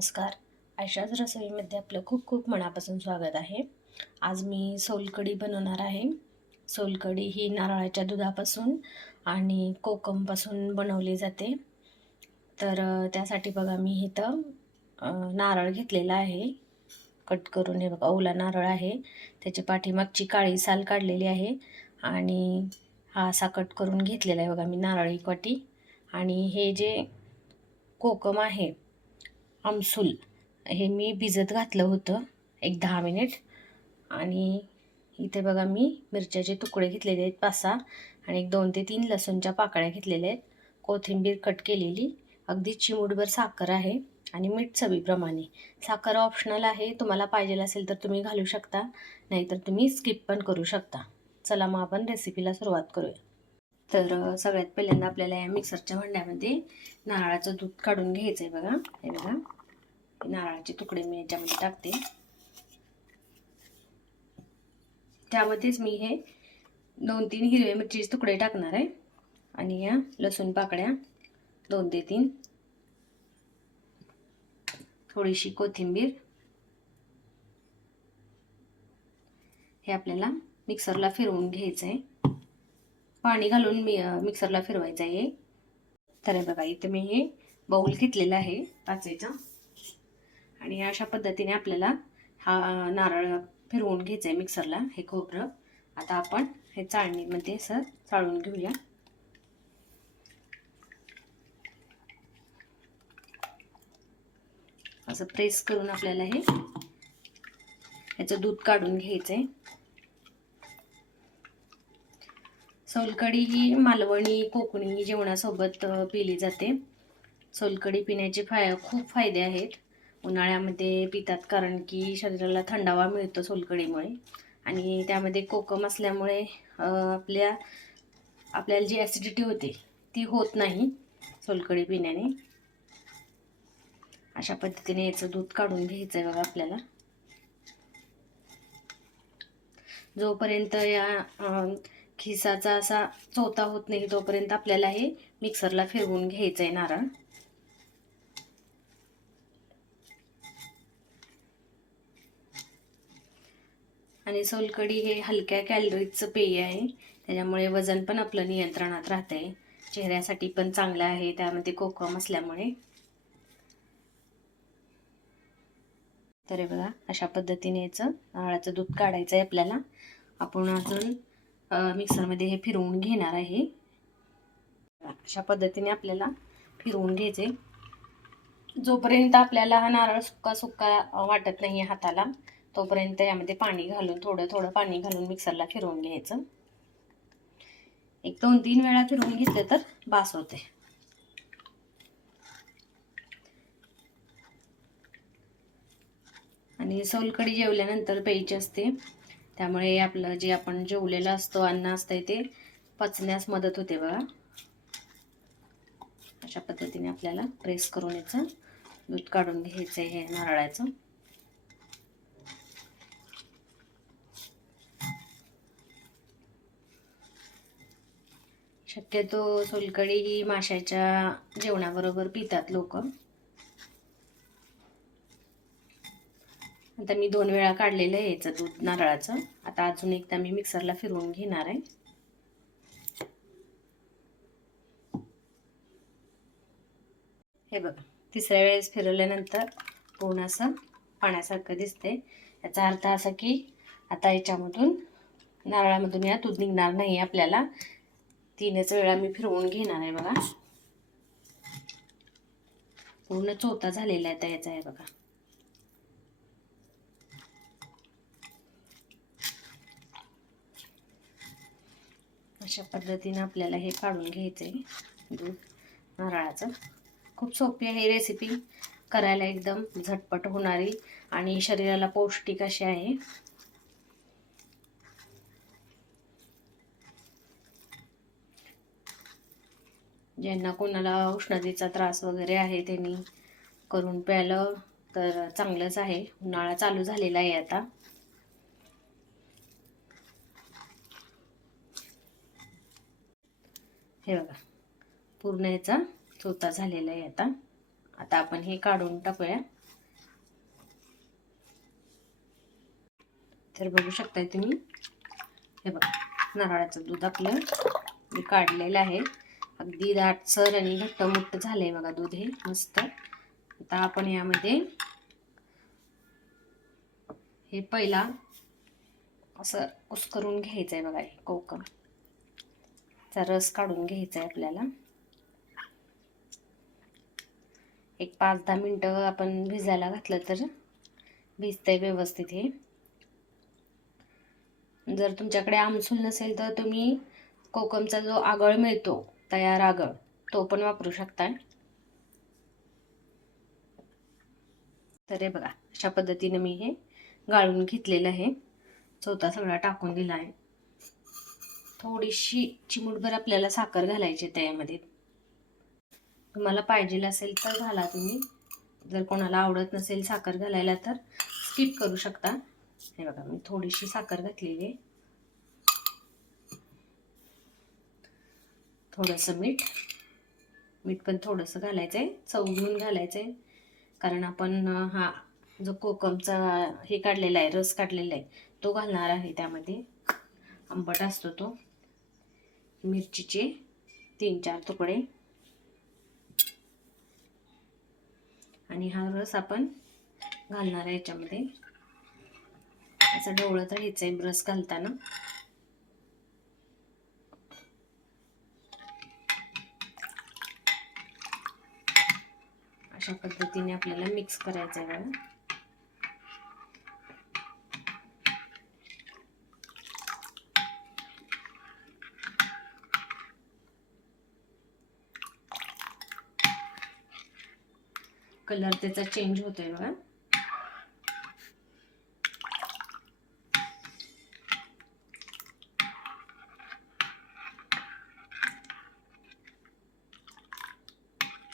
नमस्कार. आयशाच रसोईमध्ये आपलं खूप खूप मनापासून स्वागत आहे. आज मी सोलकढी बनवणार आहे. सोलकढी ही नारळाच्या दुधापासून आणि कोकमपासून बनवली जाते. तर त्यासाठी बघा मी इथं नारळ घेतलेला आहे. कट करून हे बघा ओला नारळ आहे. त्याची पाठीमागची काळी साल काढलेली आहे आणि हा असा कट करून घेतलेला आहे बघा मी नारळ एक वाटी. आणि हे जे कोकम आहे आमसूल हे मी भिजत घातलं होतं एक 10 मिनिट. आणि इथे बघा मी मिरच्याचे तुकडे घेतलेले आहेत 5-6 आणि एक 2 ते 3 लसूणच्या पाकळ्या घेतलेल्या आहेत. कोथिंबीर कट केलेली, अगदी चिमूटभर साखर आहे आणि मीठ चवीप्रमाणे. साखर ऑप्शनल आहे, तुम्हाला पाहिजे असेल तर तुम्ही घालू शकता, नाहीतर तुम्ही स्किप पण करू शकता. चला मग आपण रेसिपीला सुरुवात करूया. तर सगळ्यात पहिल्यांदा आपल्याला या मिक्सरच्या भांड्यामध्ये नारळाचं दूध काढून घ्यायचं आहे बघा. हे बघा नारळाचे तुकडे मी याच्यामध्ये टाकते. त्यामध्येच मी हे 2-3 हिरव्या मिरचीचे तुकडे टाकणार आहे आणि या लसूण पाकळ्या 2 ते 3, थोडीशी कोथिंबीर. हे आपल्याला मिक्सरला फिरवून घ्यायचं आहे, पाणी घालून मिक्सरला फिरवायचं आहे. तर हे बघा इथे मी हे बाउल घेतलेला आहे काचेचा आणि अशा पद्धतीने आपल्याला हा नारळ फिरवून घ्यायचं आहे मिक्सरला. हे खोबरं आता आपण हे चाळणीमध्ये असं चाळून घेऊया. असं प्रेस करून आपल्याला हे याचं दूध काढून घ्यायचं आहे. सोलकढी ही मालवणी कोकणी जेवणासोबत पिली जाते. सोलकढी पिण्याचे खूप फायदे आहेत. उन्हाळ्यामध्ये पितात कारण की शरीराला थंडावा मिळतो सोलकढीमुळे आणि त्यामध्ये कोकम असल्यामुळे आपल्याला जी ॲसिडिटी होते ती होत नाही सोलकढी पिण्याने. अशा पद्धतीने याचं दूध काढून घ्यायचं आहे बघा आपल्याला. जोपर्यंत या खिसाचा असा चोथा होत नाही तोपर्यंत आपल्याला हे मिक्सरला फिरवून घ्यायचं आहे नारळ. आणि सोलकढी हे हलक्या कॅलरीजचं पेय आहे, त्याच्यामुळे वजन पण आपलं नियंत्रणात राहते. चेहऱ्यासाठी पण चांगलं आहे, त्यामध्ये कोकम असल्यामुळे. तर बघा अशा पद्धतीने याचं नारळाचं दूध काढायचं आहे आपल्याला. आपण अजून मिक्सरमध्ये हे फिरवून घेणार आहे. अशा पद्धतीने आपल्याला फिरवून घ्यायचे. जोपर्यंत आपल्याला हा नारळ सुक्का सुक्का वाटत नाही हाताला तोपर्यंत यामध्ये पाणी घालून थोडं थोडं पाणी घालून मिक्सरला फिरवून घ्यायचं. एक 2-3 वेळा फिरवून घेतलं तर बास होते. आणि सोलकढी जेवल्यानंतर प्यायची असते, त्यामुळे आपलं जे आपण जेवलेलं असतो अन्न असतंय ते पचण्यास मदत होते बघा. अशा पद्धतीने आपल्याला प्रेस करून याचं दूध काढून घ्यायचं आहे नारळाचं. शक्यतो सोलकढी ही माशाच्या जेवणाबरोबर पितात लोक. आता मी 2 वेळा काढलेलं आहे याचं दूध नारळाचं. आता अजून एकदा मी मिक्सरला फिरवून घेणार आहे. हे बघा तिसऱ्या वेळेस फिरवल्यानंतर पूर्ण असं पाण्यासारखं दिसते. याचा अर्थ असा की आता याच्यामधून नारळामधून या दूध निघणार नाही आपल्याला. 3च वेळा मी फिरवून घेणार आहे बघा. पूर्ण चोथा झालेला आहे याचा आहे बघा. अशा पद्धतीने आपल्याला हे काढून घ्यायचंय दूध नारळाचं. खूप सोपी आहे रेसिपी, करायला एकदम झटपट होणारी आणि शरीराला पौष्टिक अशी आहे. ज्यांना कोणाला उष्णतेचा त्रास वगैरे आहे त्यांनी करून प्यायलं तर चांगलंच आहे. उन्हाळा चालू झालेला आहे आता. हे बघा पूर्ण याचा चोथा झालेला आहे आता. आता आपण हे काढून टाकूया. तर बघू शकताय तुम्ही, हे बघा नारळाचं दूध आपलं मी काढलेलं आहे. अगदी दाटसर आणि घट्टमुट्ट झालंय बघा दूध हे मस्त. आता आपण यामध्ये हे पहिला असं कुस्करून घ्यायचं आहे बघा, हे कोकमचा रस काढून घ्यायचा आहे आपल्याला. एक 5-10 मिनटं आपण भिजायला घातलं तर भिजतंय व्यवस्थित हे. जर तुमच्याकडे आमसूल नसेल तर तुम्ही कोकमचा जो आगळ मिळतो, तयार आगळ, तो पण वापरू शकता. तर हे बघा अशा पद्धतीने मी हे गाळून घेतलेलं आहे. चौथा सगळा टाकून दिला आहे. थोडीशी चिमूटभर आपल्याला साखर घालायची त्यामध्ये. तुम्हाला पाहिजे असेल तर घाला तुम्ही, जर कोणाला आवडत नसेल साखर घालायला तर स्किप करू शकता. हे बघा मी थोडीशी साखर घातलेली आहे. थोडंसं मीठ पण थोडंसं घालायचंय, चव घेऊन घालायचंय. कारण आपण हा जो कोकमचा हे काढलेला आहे, रस काढलेला आहे, तो घालणार आहे त्यामध्ये. आंबट असतो तो. मिरचीचे 3-4 तुकडे आणि हा रस आपण घालणार आहे याच्यामध्ये. असं ढवळत राहायचंय रस घालताना. अशा पद्धतीने आपल्याला मिक्स करायचं आहे बघा. कलर त्याचा चेंज होतोय बघा.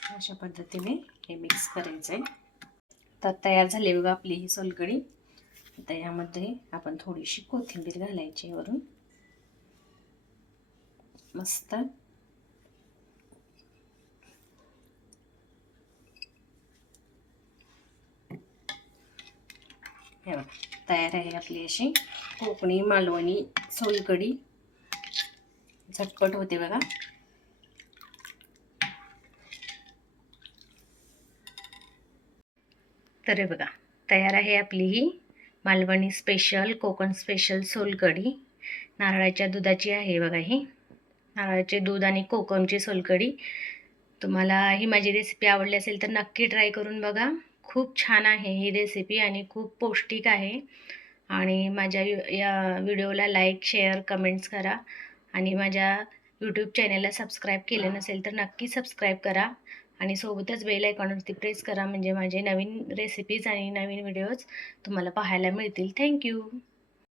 अशा पद्धतीने हे मिक्स करायचंय. तर तयार झाली बघा आपली ही सोलकढी. आता यामध्ये आपण थोडीशी कोथिंबीर घालायची वरून मस्त. हे बघा तयार आहे आपली अशी कोकणी मालवणी सोलकढी. झटपट होते बघा. तर हे बघा तयार आहे आपली ही मालवणी स्पेशल, कोकण स्पेशल सोलकढी. नारळाच्या दुधाची आहे बघा ही. नारळाचे दूध आणि कोकमची सोलकढी. तुम्हाला ही माझी रेसिपी आवडली असेल तर नक्की ट्राय करून बघा. खूप छान आहे ही रेसिपी आणि खूप पौष्टिक आहे. आणि माझ्या या व्हिडिओला लाईक, शेअर, कमेंट्स करा. आणि माझ्या यूट्यूब चॅनलला सबस्क्राईब केलं नसेल तर नक्की सबस्क्राईब करा. आणि सोबतच बेल आयकॉनवरती प्रेस करा म्हणजे माझे नवीन रेसिपीज आणि नवीन व्हिडिओज तुम्हाला पाहायला मिळतील. थँक्यू.